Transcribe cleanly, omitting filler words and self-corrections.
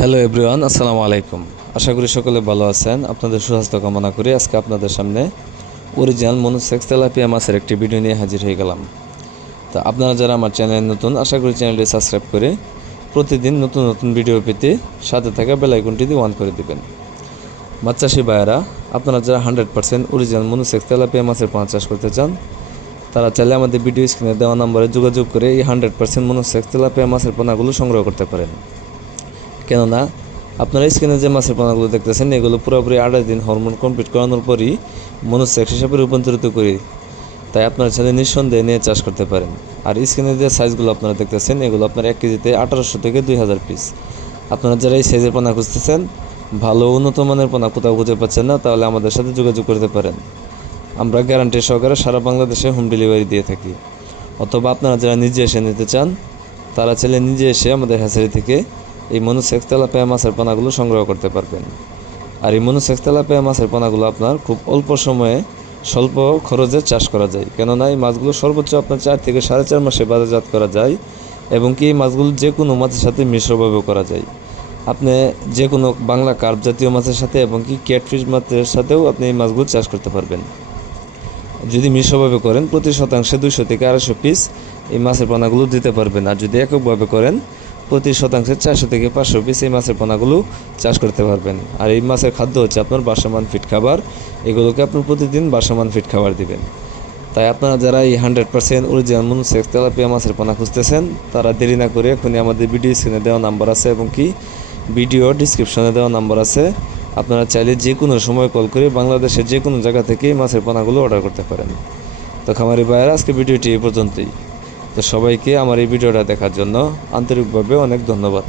Hello everyone, আসসালামু আলাইকুম। আশা করি সকলে ভালো আছেন। আপনাদের সুস্বাস্থ্য কামনা করি আজকে আপনাদের সামনে অরিজিনাল মনোসেক্স তেলাপিয়া মাছের একটি ভিডিও নিয়ে হাজির হয়ে গেলাম। তো আপনারা যারা আমার চ্যানেল নতুন, আশা করি চ্যানেলটি সাবস্ক্রাইব করে প্রতিদিন নতুন নতুন ভিডিও পেতে সাথে থাকা বেল আইকনটি দিয়ে অন করে দেবেন। মাছ চাষি ভাইয়েরা, আপনারা যারা 100% অরিজিনাল মনোসেক্স তেলাপিয়া মাছের পোনা চাষ করতে চান, তারা চাইলে আমাদের ভিডিও স্ক্রিনে দেওয়া নম্বরে যোগাযোগ করে এই 100% মনোসেক্স তেলাপিয়া মাছের পোনাগুলো সংগ্রহ করতে পারেন। কেননা আপনারা স্ক্রিনে যে মাছের পোনাগুলো দেখতেছেন এগুলো পুরোপুরি 28 দিন হরমোন কমপ্লিট করানোর পরই মনোসেক্স হিসাবে রূপান্তরিত করি। তাই আপনারা চাইলে নিঃসন্দেহে নিয়ে চাষ করতে পারেন। আর স্ক্রিনে যে সাইজগুলো আপনারা দেখতেছেন এগুলো আপনার 1 কেজিতে 1800 থেকে 2000 পিস। আপনারা যারা এই সাইজের পোনা খুঁজতেছেন, ভালো উন্নত মানের পোনা কোথাও খুঁজে পাচ্ছেন না, তাহলে আমাদের সাথে যোগাযোগ করতে পারেন। আমরা গ্যারান্টি সহকারে সারা বাংলাদেশে হোম ডেলিভারি দিয়ে থাকি। অথবা আপনারা যারা নিজে এসে নিতে চান, তারা চাইলে নিজে এসে আমাদের হ্যাচারি থেকে এই মনোসেক্স তেলাপিয়া মাছের পোনাগুলো সংগ্রহ করতে পারবেন। আর এই মনোসেক্স তেলাপিয়া মাছের পোনাগুলো আপনার খুব অল্প সময়ে স্বল্প খরচে চাষ করা যায়। কেননা এই মাছগুলো সর্বোচ্চ আপনার 4 থেকে 4.5 মাসে বাজারজাত করা যায়, এবং কি এই মাছগুলো যে কোনো মাছের সাথে মিশ্রভাবে করা যায়। আপনি যে কোনো বাংলা কার্প জাতীয় মাছের সাথে এবং কি ক্যাটফিশ মাছের সাথেও আপনি এই মাছগুলো চাষ করতে পারবেন। যদি মিশ্রভাবে করেন প্রতি শতাংশে 200 থেকে 250 পিস এই মাছের পোনাগুলো দিতে পারবেন। আর যদি এককভাবে করেন প্রতি শতাংশে 400 থেকে 500 পিস এই মাছের পোনাগুলো চাষ করতে পারবেন। আর এই মাছের খাদ্য হচ্ছে আপনার বাসমান ফিট খাবার। এগুলোকে আপনি প্রতিদিন বাসমান ফিট খাবার দিবেন। তাই আপনারা যারা এই 100% অরিজিনাল মনোসেক্স তেলাপিয়া মাছের পোনা খুঁজতেছেন, তারা দেরি না করে এখনই আমাদের ভিডিও স্ক্রিনে দেওয়া নাম্বার আছে এবং কি ভিডিও ডিসক্রিপশনে দেওয়া নাম্বার আছে, আপনারা চাইলে যে কোনো সময় কল করে বাংলাদেশের যে কোনো জায়গা থেকে মাছের পোনাগুলো অর্ডার করতে পারেন। তো খামারি ভাইয়েরা, আজকে ভিডিওটি এই পর্যন্তই। তো সবাইকে আমার এই ভিডিওটা দেখার জন্য আন্তরিকভাবে অনেক ধন্যবাদ।